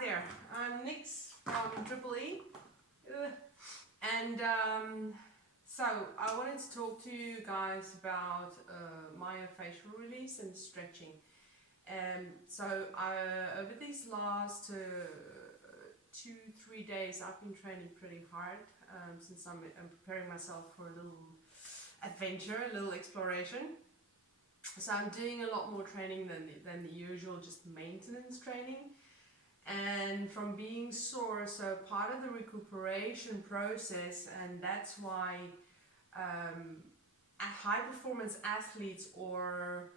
there, I'm Nix from Triple E, and so I wanted to talk to you guys about myofascial release and stretching. So over these last 2-3 days, I've been training pretty hard since I'm preparing myself for a little adventure, a little exploration. So I'm doing a lot more training than the usual, just maintenance training. And from being sore, so part of the recuperation process, and that's why high performance athletes or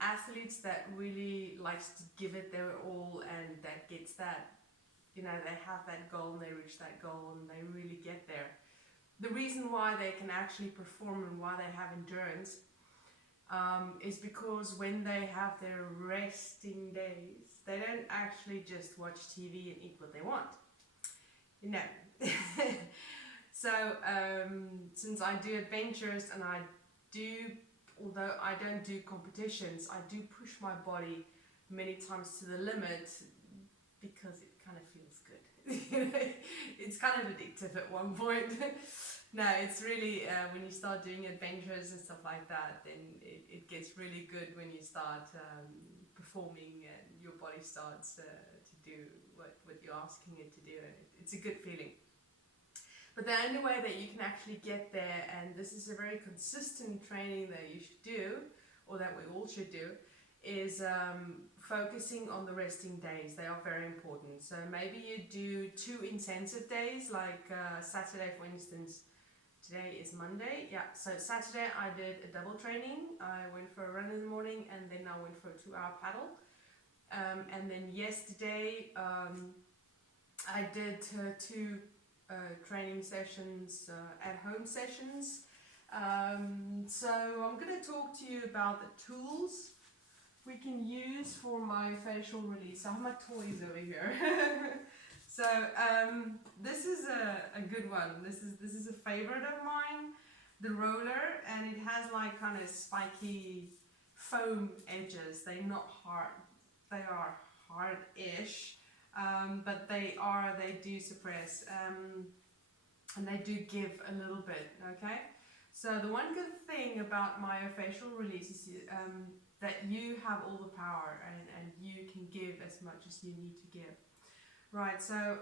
athletes that really likes to give it their all and that gets that, they have that goal and they reach that goal and they really get there. The reason why they can actually perform and why they have endurance is because when they have their resting days, they don't actually just watch TV and eat what they want. So since I do adventures and although I don't do competitions, I do push my body many times to the limit because it kind of feels good. It's kind of addictive at one point. No, it's really, when you start doing adventures and stuff like that, then it gets really good when you start performing and your body starts to do what you're asking it to do. And it's a good feeling. But the only way that you can actually get there, and this is a very consistent training that you should do, or that we all should do, is focusing on the resting days. They are very important. So maybe you do 2 intensive days, like Saturday, for instance. Today is Monday, yeah, so Saturday I did a double training. I went for a run in the morning and then I went for a 2-hour paddle. And then yesterday I did 2 training sessions, at-home sessions. So I'm going to talk to you about the tools we can use for myofascial release. I have my toys over here. So this is a good one. This is a favorite of mine, the roller, and it has like kind of spiky foam edges. They're not hard. They are hard-ish, but they do suppress, and they do give a little bit. Okay. So the one good thing about myofascial release is that you have all the power and you can give as much as you need to give. Right, so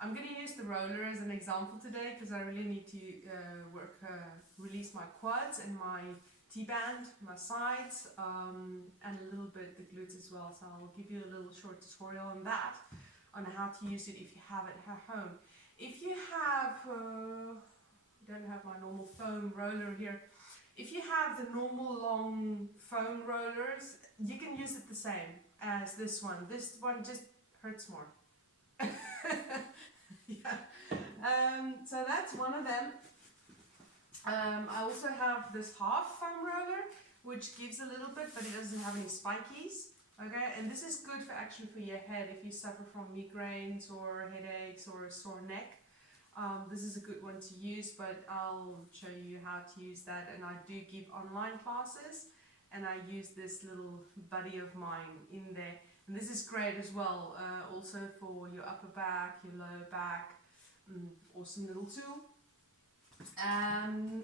I'm going to use the roller as an example today because I really need to release my quads and my T-band, my sides, and a little bit the glutes as well. So I'll give you a little short tutorial on that, on how to use it if you have it at home. If you have, don't have my normal foam roller here. If you have the normal long foam rollers, you can use it the same as this one. This one just hurts more. Yeah. So that's one of them. I also have this half foam roller, which gives a little bit, but it doesn't have any spikies. Okay, and this is good for your head if you suffer from migraines or headaches or a sore neck. This is a good one to use, but I'll show you how to use that. And I do give online classes, and I use this little buddy of mine in there. And this is great as well, also for your upper back, your lower back. Awesome little tool. Then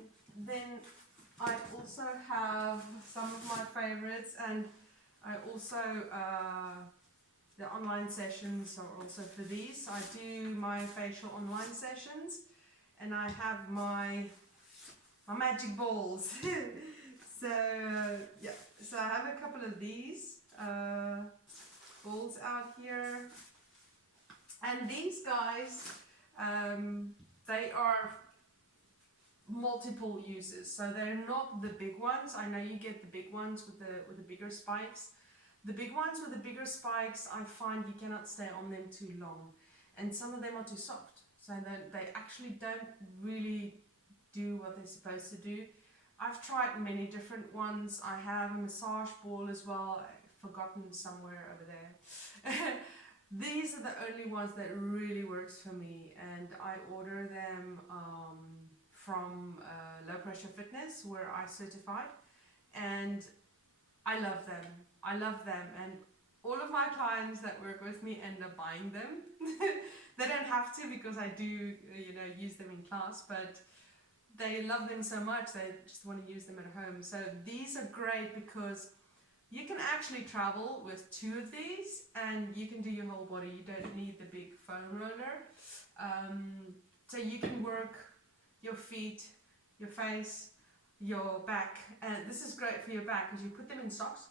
I also have some of my favorites, and I also, the online sessions are also for these. I do myofascial online sessions, and I have my magic balls. So yeah, so I have a couple of these balls out here, and these guys, they are multiple uses. So they're not the big ones. I know you get the big ones with the bigger spikes. The big ones with the bigger spikes, I find you cannot stay on them too long, and some of them are too soft, so that they actually don't really do what they're supposed to do. I've tried many different ones. I have a massage ball as well. I've forgotten somewhere over there. These are the only ones that really works for me, and I order them from Low Pressure Fitness, where I certified, and I love them. And all of my clients that work with me end up buying them. They don't have to because I do, use them in class, but they love them so much they just want to use them at home. So these are great because you can actually travel with 2 of these and you can do your whole body. You don't need the big foam roller. So you can work your feet, your face, your back. And this is great for your back because you put them in socks.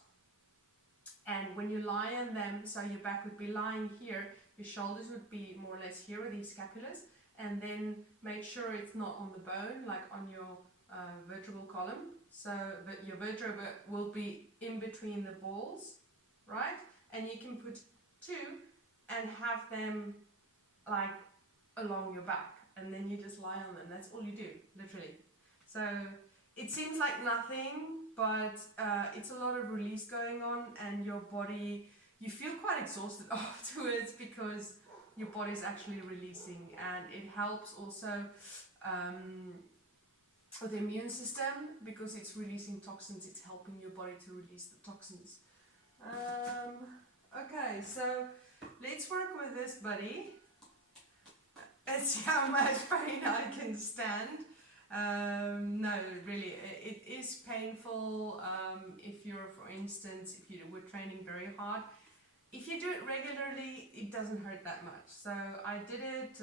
And when you lie on them, so your back would be lying here, your shoulders would be more or less here with these scapulas. And then make sure it's not on the bone, like on your vertebral column. So that your vertebra will be in between the balls, right? And you can put 2 and have them like along your back. And then you just lie on them. That's all you do, literally. So it seems like nothing, but it's a lot of release going on, and your body, you feel quite exhausted afterwards because your body's actually releasing, and it helps also for the immune system because it's releasing toxins. It's helping your body to release the toxins. Okay, so let's work with this buddy. Let's see how much pain I can stand. No, really, it is painful if you're, for instance, if you were training very hard. If you do it regularly, it doesn't hurt that much. So I did it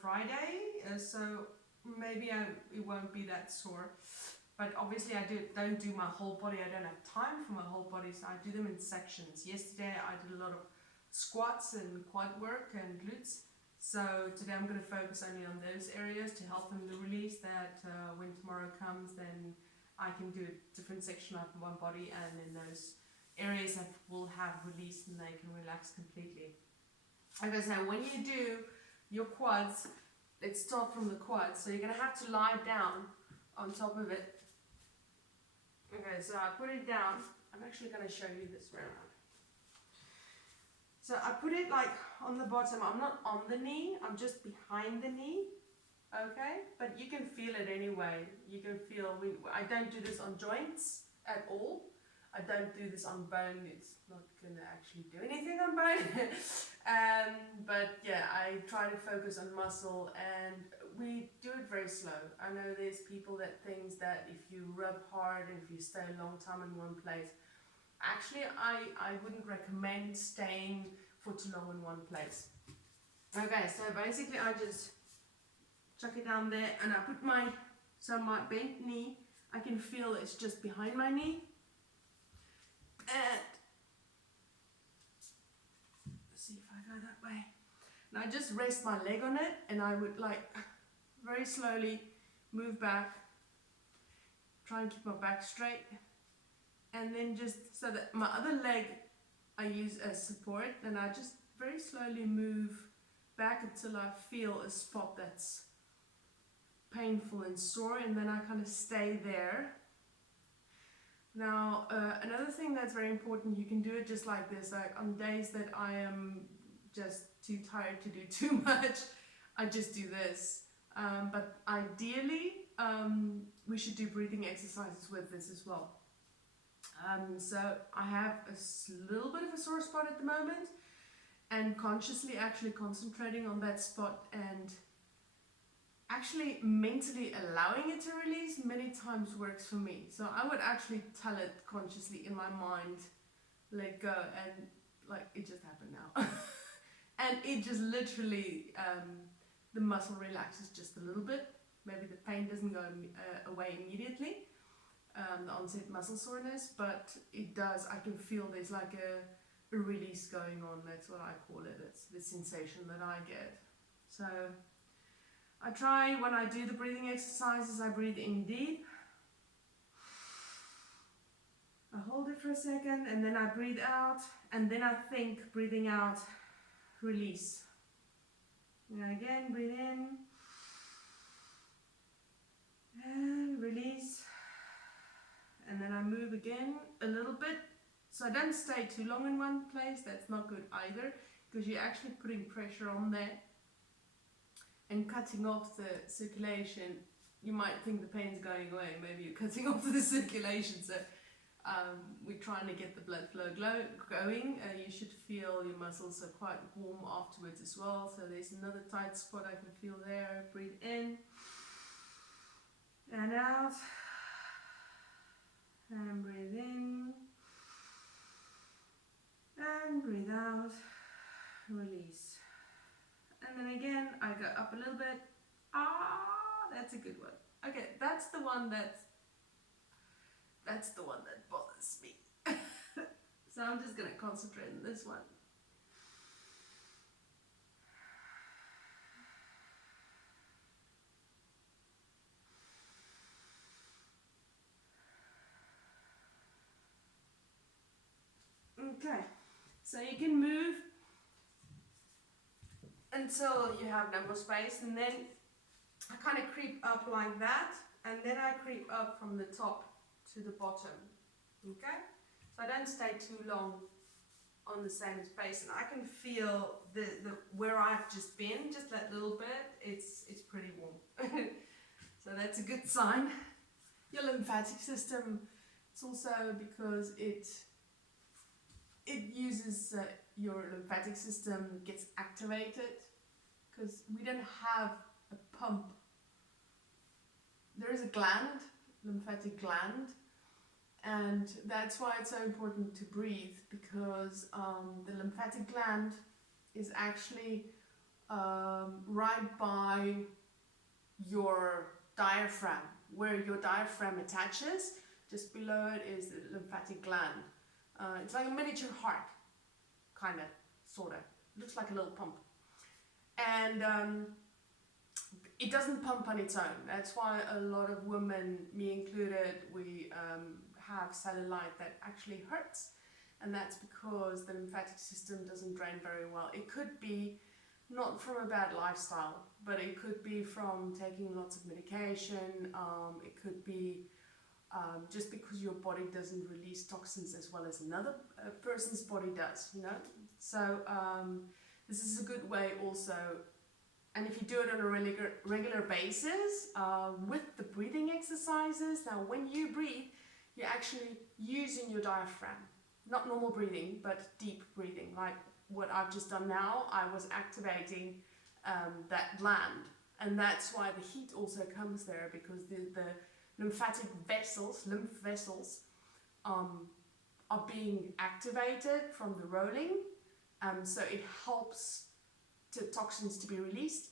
Friday, so maybe it won't be that sore. But obviously I don't do my whole body. I don't have time for my whole body, so I do them in sections. Yesterday I did a lot of squats and quad work and glutes. So today I'm going to focus only on those areas to help them to release that when tomorrow comes, then I can do a different section of my body, and then those areas that will have released and they can relax completely. Okay, so when you do your quads, let's start from the quads. So you're going to have to lie down on top of it. Okay, so I put it down. I'm actually going to show you this way around. So I put it like on the bottom. I'm not on the knee, I'm just behind the knee. Okay, but you can feel it anyway. You can feel, I don't do this on joints at all. I don't do this on bone. It's not going to actually do anything on bone. But yeah, I try to focus on muscle, and we do it very slow. I know there's people that think that if you rub hard and if you stay a long time in one place, actually I wouldn't recommend staying for too long in one place. Okay, so basically I just chuck it down there, and I put my bent knee, I can feel it's just behind my knee. And let's see if I go that way. And I just rest my leg on it, and I would like very slowly move back, try and keep my back straight, and then just so that my other leg I use as support, and I just very slowly move back until I feel a spot that's painful and sore, and then I kind of stay there. Now, another thing that's very important, you can do it just like this, like on days that I am just too tired to do too much, I just do this. But ideally, we should do breathing exercises with this as well. So I have a little bit of a sore spot at the moment, and consciously actually concentrating on that spot and actually mentally allowing it to release many times works for me. So I would actually tell it consciously in my mind, let go, and like it just happened now. And it just literally, the muscle relaxes just a little bit. Maybe the pain doesn't go away immediately, the onset muscle soreness, but it does. I can feel there's like a release going on. That's what I call it. It's the sensation that I get. So I try, when I do the breathing exercises, I breathe in deep. I hold it for a second, and then I breathe out, and then I think, breathing out, release. And again, breathe in, and release. And then I move again a little bit. So I don't stay too long in one place. That's not good either, because you're actually putting pressure on there and cutting off the circulation. You might think the pain's going away, maybe you're cutting off the circulation. So we're trying to get the blood flow going. You should feel your muscles are quite warm afterwards as well. So there's another tight spot I can feel there. Breathe in and out, and breathe in and breathe out, release. And then again I go up a little bit. That's a good one. Okay, that's the one that bothers me. So I'm just going to concentrate on this one. Okay, so you can move until you have no more space, and then I kind of creep up like that, and then I creep up from the top to the bottom. Okay, so I don't stay too long on the same space, and I can feel the where I've just been, just that little bit. It's pretty warm. So that's a good sign. Your lymphatic system, it's also because it uses your lymphatic system gets activated, because we don't have a pump. There is a gland, lymphatic gland, and that's why it's so important to breathe, because the lymphatic gland is actually right by your diaphragm, where your diaphragm attaches. Just below it is the lymphatic gland. It's like a miniature heart, kind of, sort of. Looks like a little pump. And it doesn't pump on its own. That's why a lot of women, me included, we have cellulite that actually hurts. And that's because the lymphatic system doesn't drain very well. It could be not from a bad lifestyle, but it could be from taking lots of medication. It could be just because your body doesn't release toxins as well as another person's body does, you know. So this is a good way also, and if you do it on a regular basis with the breathing exercises. Now when you breathe, you're actually using your diaphragm, not normal breathing, but deep breathing, like what I've just done now. I was activating that gland, and that's why the heat also comes there, because the lymphatic vessels, lymph vessels, are being activated from the rolling, so it helps toxins to be released.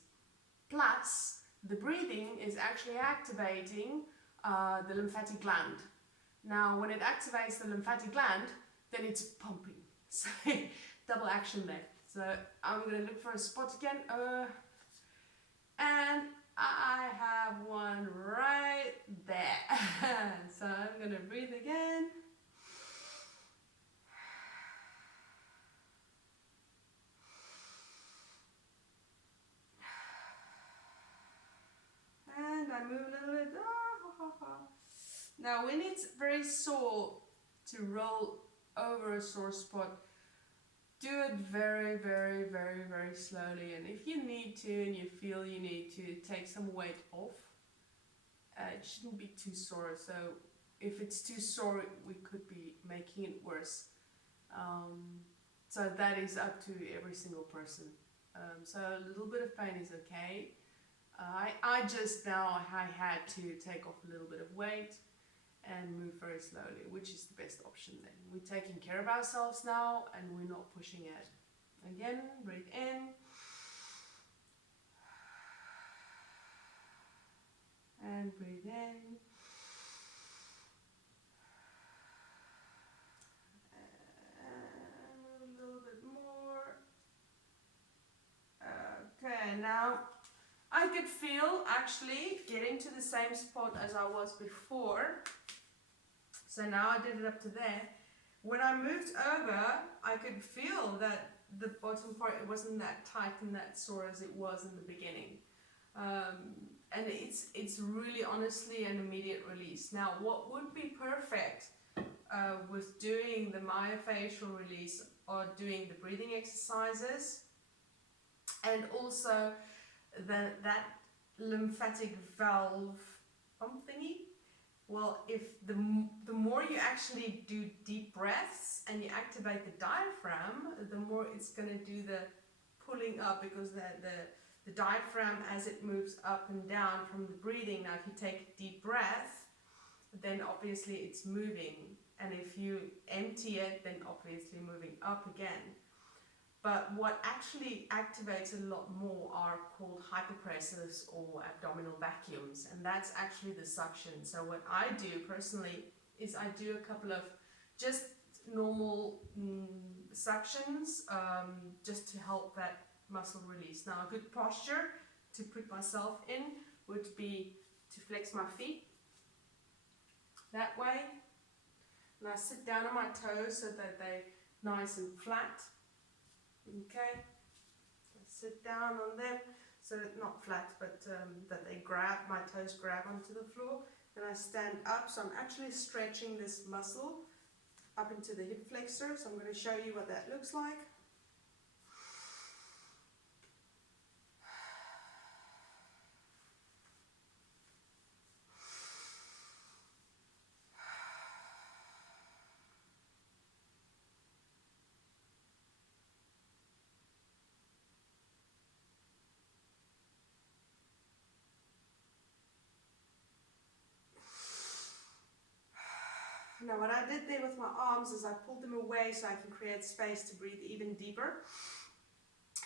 Plus, the breathing is actually activating the lymphatic gland. Now, when it activates the lymphatic gland, then it's pumping. So, double action there. So, I'm going to look for a spot again. And I have one right there. So I'm going to breathe again. And I move a little bit. Now when it's very sore, to roll over a sore spot, do it very, very, very, very slowly. And if you need to, and you feel you need to take some weight off, it shouldn't be too sore. So if it's too sore, we could be making it worse. So that is up to every single person. So a little bit of pain is okay. I just now, I had to take off a little bit of weight and move very slowly, which is the best option then. We're taking care of ourselves now, and we're not pushing it. Again, breathe in. And breathe in. And a little bit more. Okay, now I could feel actually getting to the same spot as I was before. So now I did it up to there. When I moved over, I could feel that the bottom part, it wasn't that tight and that sore as it was in the beginning. And it's really honestly an immediate release. Now what would be perfect with doing the myofascial release, or doing the breathing exercises, and also that lymphatic valve pump thingy, Well, if the more you actually do deep breaths and you activate the diaphragm, the more it's going to do the pulling up, because the diaphragm, as it moves up and down from the breathing, now if you take a deep breath, then obviously it's moving, and if you empty it, then obviously moving up again. But what actually activates a lot more are called hyperpressives or abdominal vacuums, and that's actually the suction. So what I do personally is I do a couple of just normal suctions, just to help that muscle release. Now, a good posture to put myself in would be to flex my feet that way, and I sit down on my toes so that they're nice and flat. Okay, sit down on them, so that not flat, but that they grab, my toes grab onto the floor. Then I stand up, so I'm actually stretching this muscle up into the hip flexor. So I'm going to show you what that looks like. Now what I did there with my arms is I pulled them away so I can create space to breathe even deeper.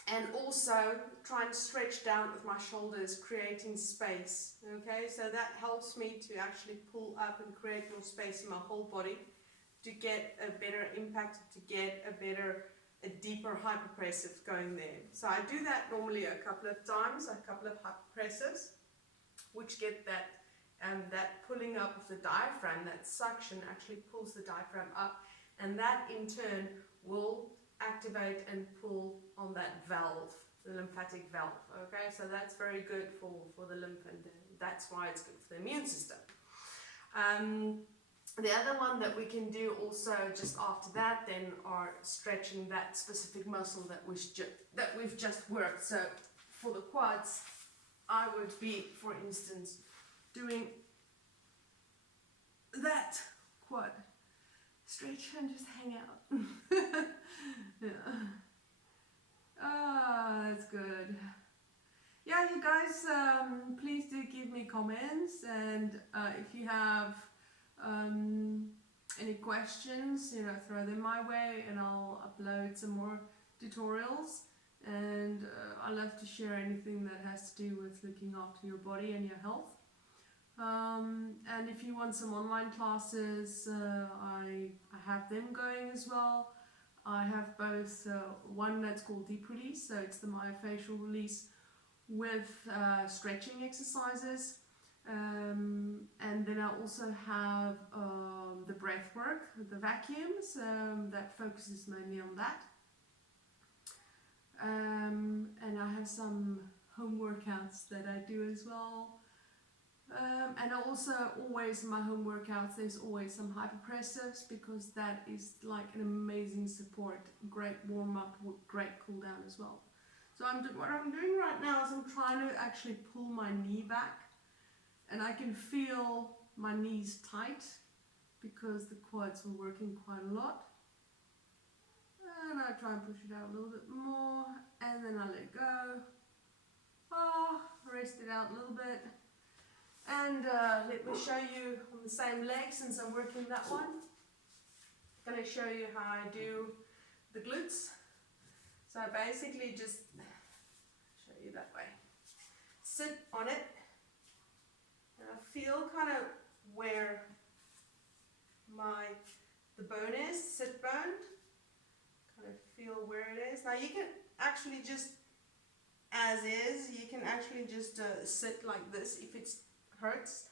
And also try and stretch down with my shoulders, creating space. Okay, so that helps me to actually pull up and create more space in my whole body to get a better impact, to get a deeper hyperpressive going there. So I do that normally a couple of times, a couple of hyperpressives, which get that that pulling up of the diaphragm, that suction actually pulls the diaphragm up, and that in turn will activate and pull on that valve, the lymphatic valve. Okay, so that's very good for the lymph, and that's why it's good for the immune system. The other one that we can do also just after that then are stretching that specific muscle that we've just worked. So for the quads, I would be, for instance, doing that quad stretch and just hang out. Yeah. Ah, that's good. Yeah, you guys, please do give me comments, and if you have any questions, throw them my way, and I'll upload some more tutorials. And I love to share anything that has to do with looking after your body and your health. And if you want some online classes, I have them going as well. I have both one that's called Deep Release, so it's the myofascial release with stretching exercises. And then I also have the breath work, the vacuums, that focuses mainly on that. And I have some home workouts that I do as well. And also always in my home workouts, there's always some hyperpressives, because that is like an amazing support, great warm up, great cool down as well. So what I'm doing right now is I'm trying to actually pull my knee back, and I can feel my knees tight because the quads were working quite a lot. And I try and push it out a little bit more, and then I let go. Rest it out a little bit. And let me show you on the same leg, since I'm working that one. I'm going to show you how I do the glutes. So I basically just show you that way. Sit on it, and I feel kind of where the bone is, sit bone. Kind of feel where it is. Now you can actually just, as is, you can actually just sit like this if it hurts.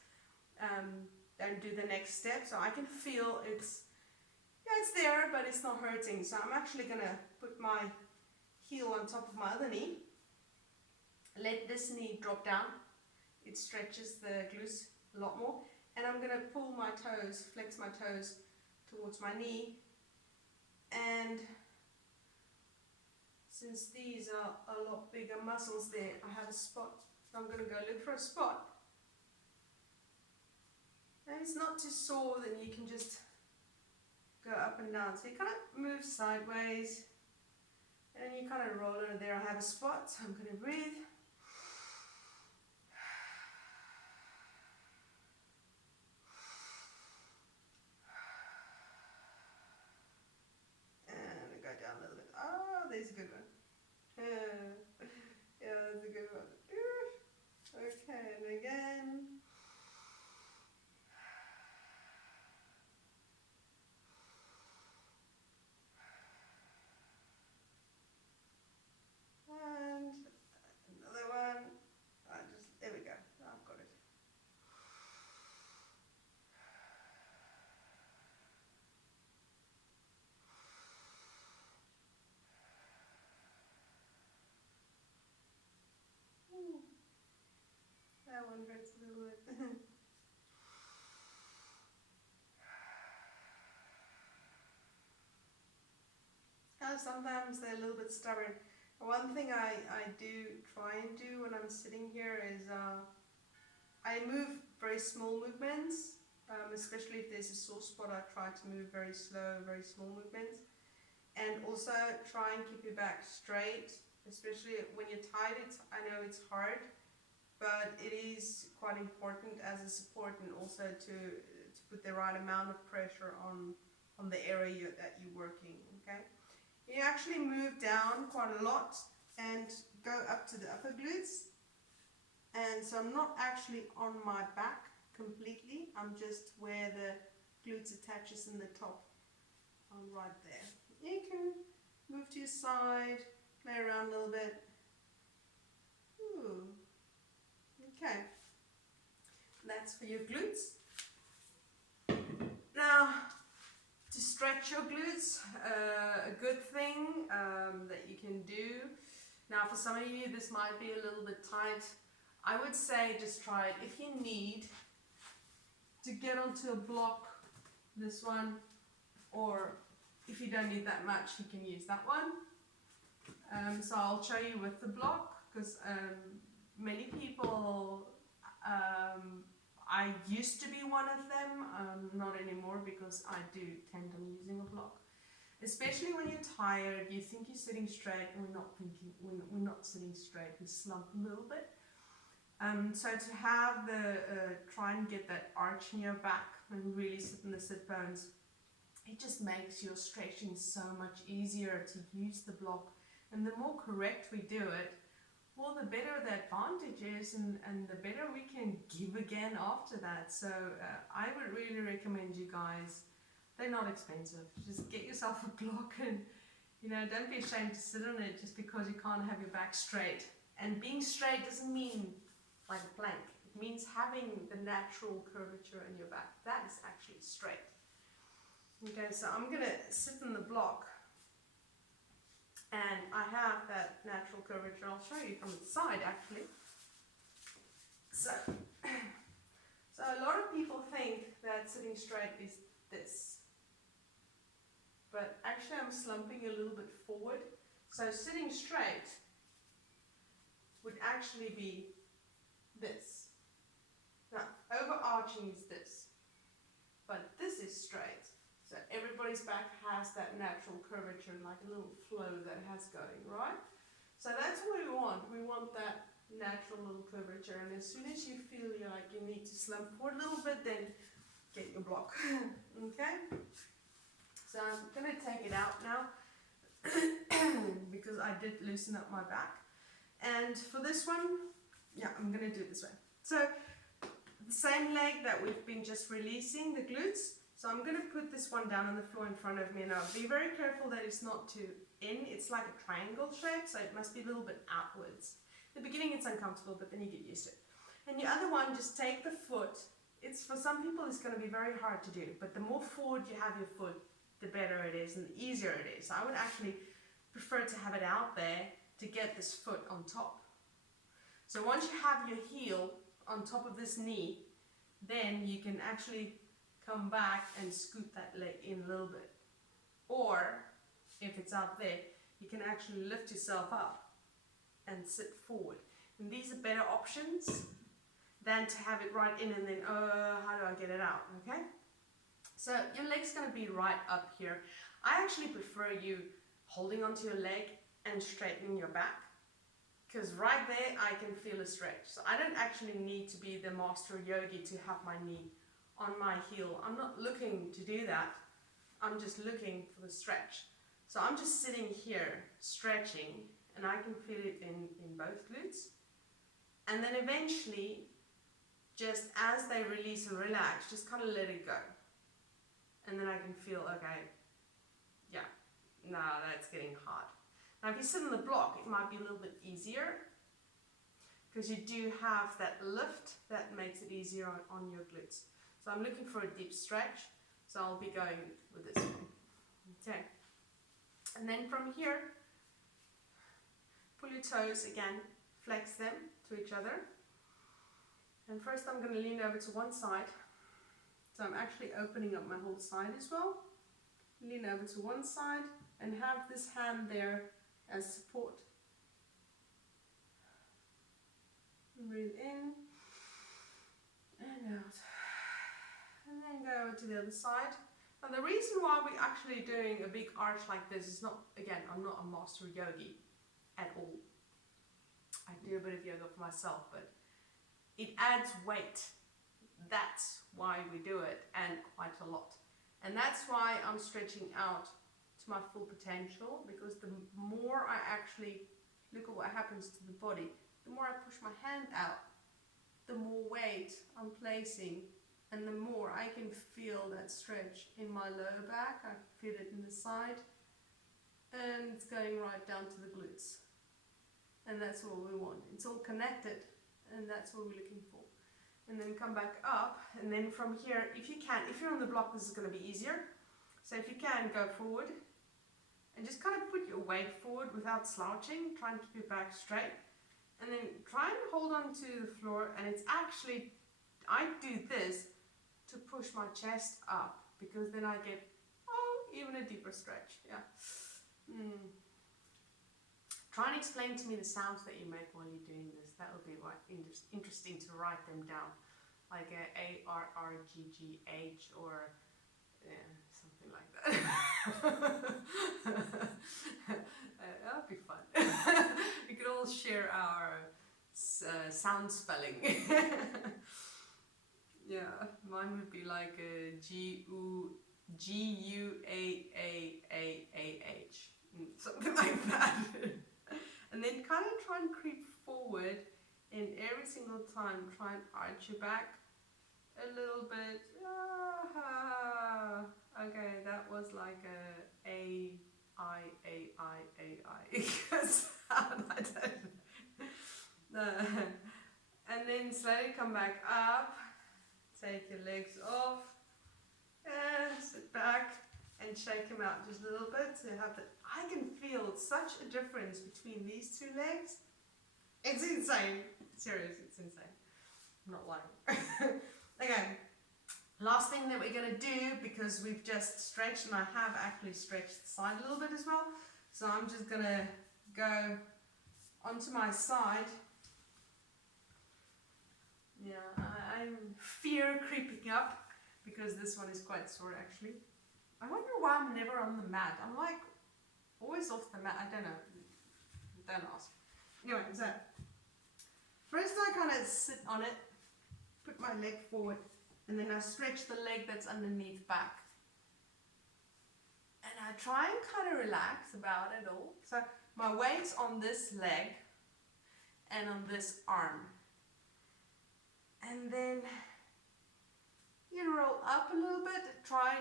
Don't do the next step. So I can feel it's there, but it's not hurting. So I'm actually gonna put my heel on top of my other knee. Let this knee drop down. It stretches the glutes a lot more. And I'm gonna pull my toes, flex my toes towards my knee. And since these are a lot bigger muscles there, I have a spot. So I'm going to go look for a spot. And it's not too sore, then you can just go up and down. So you kind of move sideways and you kind of roll under there. I have a spot, so I'm going to breathe. And go down a little bit. Oh, there's a good one. Yeah, that's a good one. Okay, and again. And another one. There we go. I've got it. That one hurts a little bit. Sometimes they're a little bit stubborn. One thing I do try and do when I'm sitting here is I move very small movements, especially if there's a sore spot. I try to move very slow, very small movements, and also try and keep your back straight, especially when you're tired. I know it's hard, but it is quite important as a support, and also to put the right amount of pressure on the area that you're working. Okay. You actually move down quite a lot and go up to the upper glutes. And so I'm not actually on my back completely. I'm just where the glutes attaches in the top. I'm right there. You can move to your side, play around a little bit. Ooh. Okay. That's for your glutes. Now, to stretch your glutes, a good thing that you can do. Now for some of you this might be a little bit tight. I would say just try it. If you need to get onto a block, this one, or if you don't need that much, you can use that one. So I'll show you with the block, because many people, I used to be one of them, not anymore, because I do tend on using a block. Especially when you're tired, you think you're sitting straight, and we're not sitting straight, we slump a little bit. So to have try and get that arch in your back and really sit in the sit bones, it just makes your stretching so much easier to use the block. And the more correct we do it, well, the better the advantage is, and the better we can give again after that. So I would really recommend you guys, they're not expensive, just get yourself a block, and don't be ashamed to sit on it just because you can't have your back straight. And being straight doesn't mean like a plank, it means having the natural curvature in your back. That is actually straight. Okay, so I'm gonna sit in the block, and I have that natural curvature. I'll show you from the side actually. So a lot of people think that sitting straight is this, but actually I'm slumping a little bit forward. So sitting straight would actually be this. Now overarching is this, but this is straight. So everybody's back has that natural curvature, like a little flow that has going, right? So that's what we want. We want that natural little curvature. And as soon as you feel like you need to slump forward a little bit, then get your block. Okay? So I'm going to take it out now because I did loosen up my back. And for this one, yeah, I'm going to do it this way. So the same leg that we've been just releasing, the glutes. So I'm going to put this one down on the floor in front of me now. Be very careful that it's not too in. It's like a triangle shape, so it must be a little bit outwards. In the beginning it's uncomfortable, but then you get used to it. And the other one, just take the foot. It's for some people it's going to be very hard to do, but the more forward you have your foot, the better it is and the easier it is. I would actually prefer to have it out there to get this foot on top. So once you have your heel on top of this knee, then you can actually come back and scoot that leg in a little bit. Or if it's out there, you can actually lift yourself up and sit forward. And these are better options than to have it right in and then, how do I get it out, okay? So your leg's going to be right up here. I actually prefer you holding onto your leg and straightening your back, because right there I can feel a stretch. So I don't actually need to be the master yogi to have my knee on my heel. I'm not looking to do that. I'm just looking for the stretch. So I'm just sitting here stretching, and I can feel it in both glutes. And then eventually, just as they release and relax, just kind of let it go. And then I can feel, okay, yeah, now that's getting hard. Now if you sit on the block, it might be a little bit easier, because you do have that lift that makes it easier on your glutes. So I'm looking for a deep stretch, so I'll be going with this one. Okay. And then from here, pull your toes again, flex them to each other. And first I'm going to lean over to one side. So I'm actually opening up my whole side as well. Lean over to one side and have this hand there as support. Breathe in and out. And then go over to the other side. Now the reason why we're actually doing a big arch like this is not, again, I'm not a master yogi at all. I do a bit of yoga for myself, but it adds weight. That's why we do it, and quite a lot. And that's why I'm stretching out to my full potential, because the more I actually look at what happens to the body, the more I push my hand out, the more weight I'm placing, and the more I can feel that stretch in my lower back. I can feel it in the side, and it's going right down to the glutes. And that's what we want. It's all connected, and that's what we're looking for. And then come back up, and then from here, if you can, if you're on the block, this is going to be easier. So if you can, go forward, and just kind of put your weight forward without slouching, try and keep your back straight. And then try and hold on to the floor, and it's actually, I do this to push my chest up, because then I get, even a deeper stretch, yeah. Try and explain to me the sounds that you make while you're doing this. That would be interesting to write them down, like a ARRGGH or something like that. That'd be fun. We could all share our sound spelling. Yeah, mine would be like GUAAAAH, something like that. And then kind of try and creep forward, and every single time try and arch your back a little bit. Okay, that was like a I. Sound, I don't know. And then slowly come back up, take your legs off, and sit back and shake them out just a little bit to have that. I can feel such a difference between these two legs. It's insane. Seriously, it's insane. I'm not lying. Okay, last thing that we're going to do, because we've just stretched, and I have actually stretched the side a little bit as well. So I'm just going to go onto my side. Yeah, I'm fear creeping up, because this one is quite sore actually. I wonder why I'm never on the mat. I'm like always off the mat. I don't know. Don't ask. Anyway, so first I kind of sit on it, put my leg forward, and then I stretch the leg that's underneath back. And I try and kind of relax about it all. So my weight's on this leg and on this arm. And then you roll up a little bit, try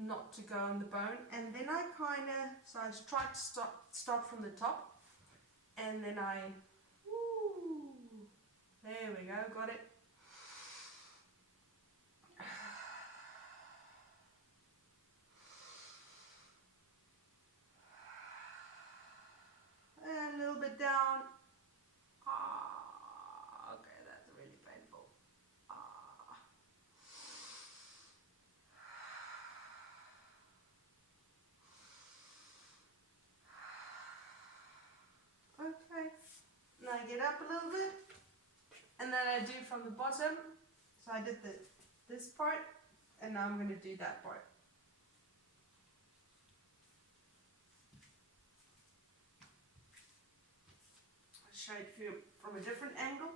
not to go on the bone, and then I kind of, so I try to start from the top, and then I, there we go, got it. And a little bit down. Okay, that's really painful. Okay, now get up a little bit, and then I do from the bottom. So I did this part, and now I'm going to do that part. I'll show it to you from a different angle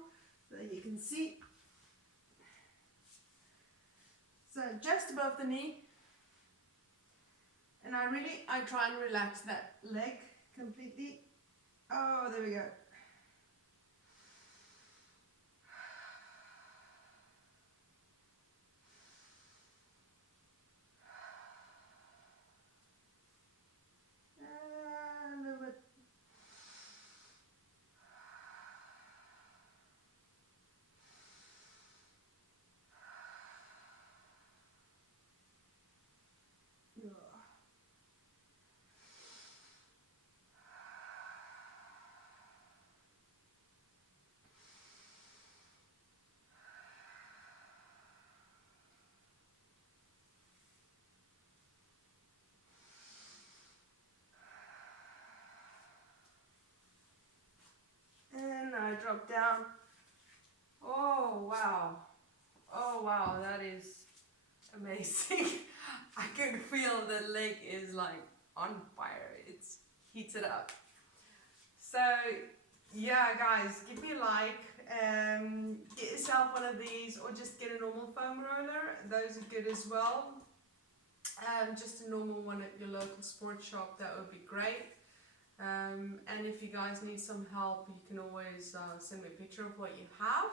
so that you can see. So just above the knee, and I try and relax that leg completely. Oh, there we go. A little bit. And I drop down. Oh wow. Oh wow, that is amazing. I can feel the leg is like on fire. It's heated up. So yeah, guys, give me a like. Get yourself one of these, or just get a normal foam roller. Those are good as well. Just a normal one at your local sports shop, that would be great. And if you guys need some help, you can always send me a picture of what you have,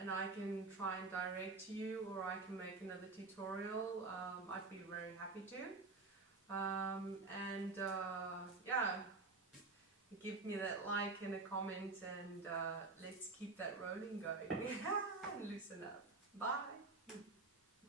and I can try and direct you, or I can make another tutorial. I'd be very happy to. Yeah, give me that like and a comment, and let's keep that rolling going. Loosen up. Bye.